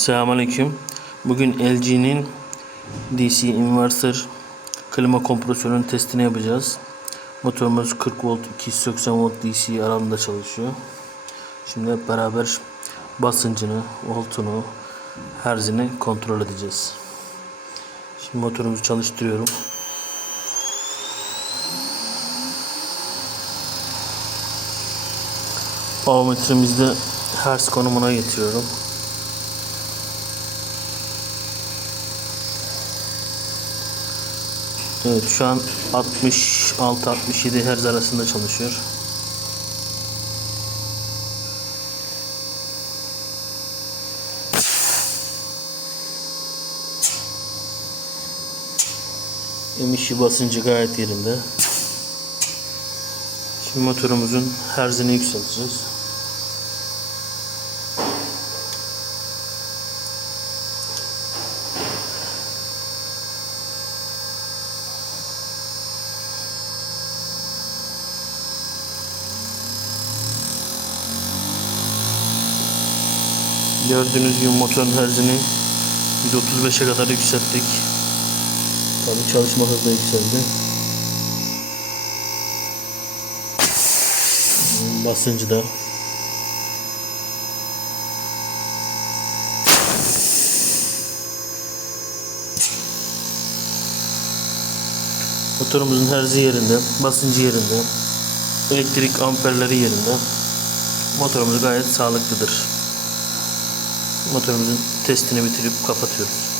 Selamünaleyküm. Bugün LG'nin DC inverter klima kompresörünün testini yapacağız. Motorumuz 40 volt 280 volt DC aralığında çalışıyor. Şimdi hep beraber basıncını, voltunu, herzini kontrol edeceğiz. Şimdi motorumuzu çalıştırıyorum. Avometremizi de hertz konumuna getiriyorum. Evet şu an 66-67 Hz arasında çalışıyor. Emişi basıncı gayet yerinde. Şimdi motorumuzun herzini yükselteceğiz. Gördüğünüz gibi motorun herzini 135'e kadar yükselttik. Tabii çalışma hızı da yükseldi. Basıncı da Motorumuzun herzi yerinde, basıncı yerinde, elektrik amperleri yerinde. Motorumuz gayet sağlıklıdır. Motorumuzun testini bitirip kapatıyoruz.